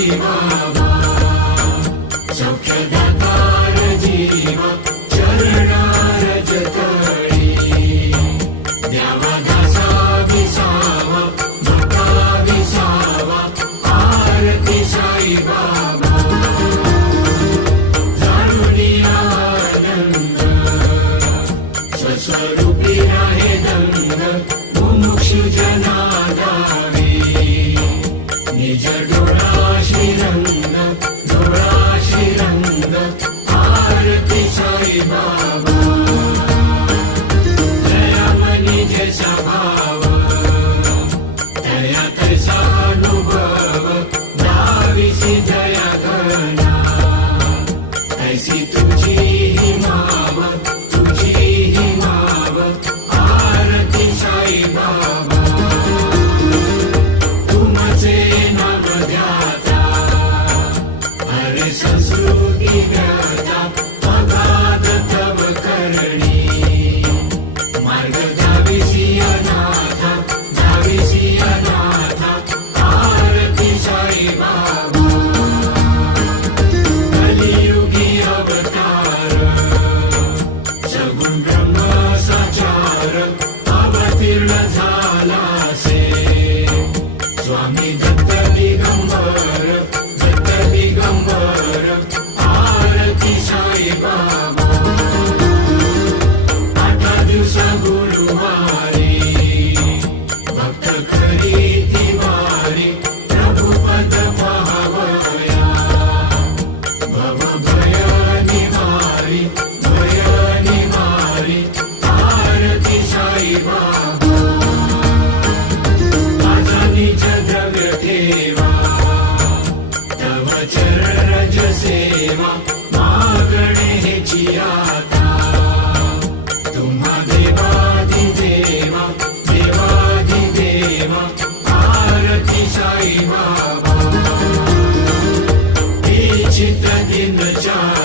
साई बाबा सौख्यदातार जीवा चरणारज तळी द्यावा दासा विसावा भक्ता विसावा आरती साई बाबा जाणूनी आनंद स्वस्वरूपी आहे दंग मुमुक्षु जना दावी निज डोळा श्रीरंग डोळा श्रीरंग आरती साई बाबा दयामनी जय स्वभाव दया तैसा अनुभव दाविसी दया घना ऐसी तुझी ही माव तुझी ही माव आरती साई बाबा तुमचे नाम ध्याता हरे संस्कृती ज्ञाता अगाध तव करणी मार्ग दाविसी अनाथा दाविसी अनाथा आरती साई बाबा कलियुगी अवतार सगुण ब्रह्म साचार अवतीर्ण झालासे स्वामी दत्त दिगंबर आरती साई बाबा 8 दिवसा गुरुवारी भक्त खरी तिवारी प्रभुपद पावया भव भय निवारी आरती साई बाबा माझा निज द्रव्य ठेवा तव चरण सेवा मागणे हेची आता तुम्हा देवादिदेवा आरती साई बाबा हे चित्त दिनचार